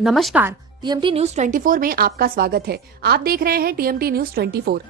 नमस्कार, TMT news 24 में आपका स्वागत है। आप देख रहे हैं टीएमटी न्यूज 24।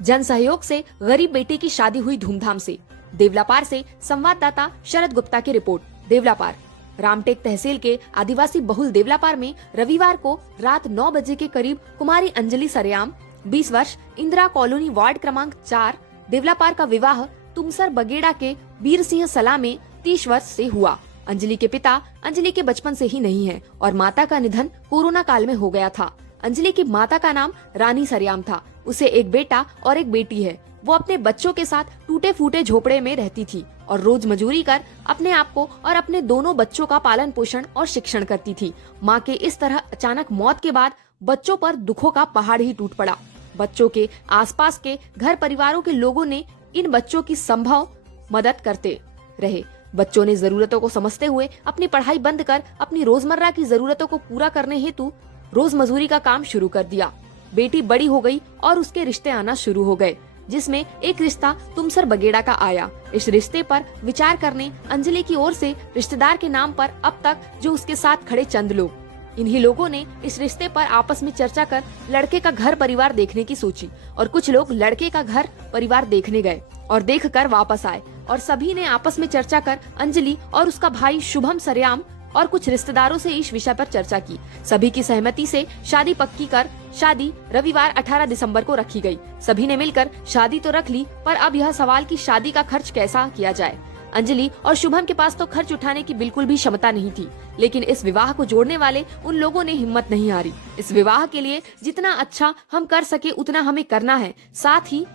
जन सहयोग से गरीब बेटी की शादी हुई धूमधाम से। देवलापार से संवाददाता शरद गुप्ता की रिपोर्ट। देवलापार रामटेक तहसील के आदिवासी बहुल देवलापार में रविवार को रात 9 बजे के करीब कुमारी अंजलि सरेआम 20 वर्ष इंदिरा कॉलोनी वार्ड क्रमांक 4 देवलापार का विवाह तुमसर बगेड़ा के बीर सिंह सला में 30 वर्ष से हुआ। अंजलि के पिता अंजलि के बचपन से ही नहीं है और माता का निधन कोरोना काल में हो गया था। अंजलि की माता का नाम रानी सरेआम था। उसे एक बेटा और एक बेटी है। वो अपने बच्चों के साथ टूटे फूटे झोपड़े में रहती थी और रोज मजदूरी कर अपने आप को और अपने दोनों बच्चों का पालन पोषण और शिक्षण करती थी। माँ के इस तरह अचानक मौत के बाद बच्चों पर दुखों का पहाड़ ही टूट पड़ा। बच्चों के आसपास के घर परिवारों के लोगों ने इन बच्चों की संभव मदद करते रहे। बच्चों ने जरूरतों को समझते हुए अपनी पढ़ाई बंद कर अपनी रोजमर्रा की जरूरतों को पूरा करने हेतु रोज मजदूरी का काम शुरू कर दिया। बेटी बड़ी हो गई और उसके रिश्ते आना शुरू हो गए, जिसमें एक रिश्ता तुमसर बगेड़ा का आया। इस रिश्ते पर विचार करने अंजलि की ओर से रिश्तेदार के नाम पर अब तक जो उसके साथ खड़े चंद लोग, इन्हीं लोगों ने इस रिश्ते पर आपस में चर्चा कर लड़के का घर परिवार देखने की सोची और कुछ लोग लड़के का घर परिवार देखने गए और देखकर वापस आए और सभी ने आपस में चर्चा कर अंजलि और उसका भाई शुभम सरेआम और कुछ रिश्तेदारों से इस विषय पर चर्चा की। सभी की सहमति से शादी पक्की कर शादी रविवार 18 दिसंबर को रखी गई। सभी ने मिलकर शादी तो रख ली, पर अब यह सवाल कि शादी का खर्च कैसा किया जाए। अंजलि और शुभम के पास तो खर्च उठाने की बिल्कुल भी क्षमता नहीं थी, लेकिन इस विवाह को जोड़ने वाले उन लोगों ने हिम्मत नहीं हारी। इस विवाह के लिए जितना अच्छा हम कर सके उतना हमें करना है, साथ ही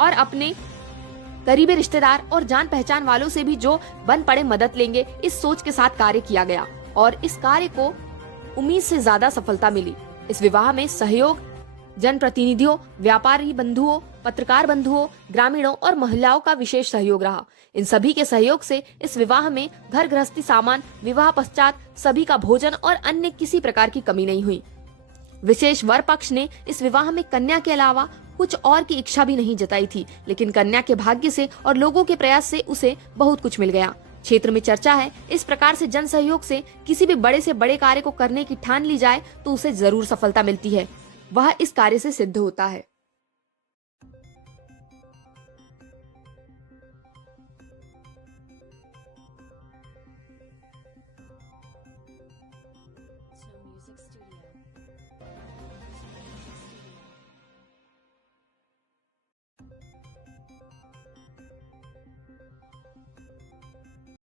और अपने करीबी रिश्तेदार और जान पहचान वालों से भी जो बन पड़े मदद लेंगे। इस सोच के साथ कार्य किया गया और इस कार्य को उम्मीद से ज्यादा सफलता मिली। इस विवाह में सहयोग जनप्रतिनिधियों, व्यापारी बंधुओं, पत्रकार बंधुओं, ग्रामीणों और महिलाओं का विशेष सहयोग रहा। इन सभी के सहयोग से इस विवाह में घर गृहस्थी सामान, विवाह पश्चात सभी का भोजन और अन्य किसी प्रकार की कमी नहीं हुई। विशेष वर पक्ष ने इस विवाह में कन्या के अलावा कुछ और की इच्छा भी नहीं जताई थी, लेकिन कन्या के भाग्य से और लोगों के प्रयास से उसे बहुत कुछ मिल गया। क्षेत्र में चर्चा है, इस प्रकार से जन सहयोग से किसी भी बड़े से बड़े कार्य को करने की ठान ली जाए तो उसे जरूर सफलता मिलती है। वह इस कार्य से सिद्ध होता है।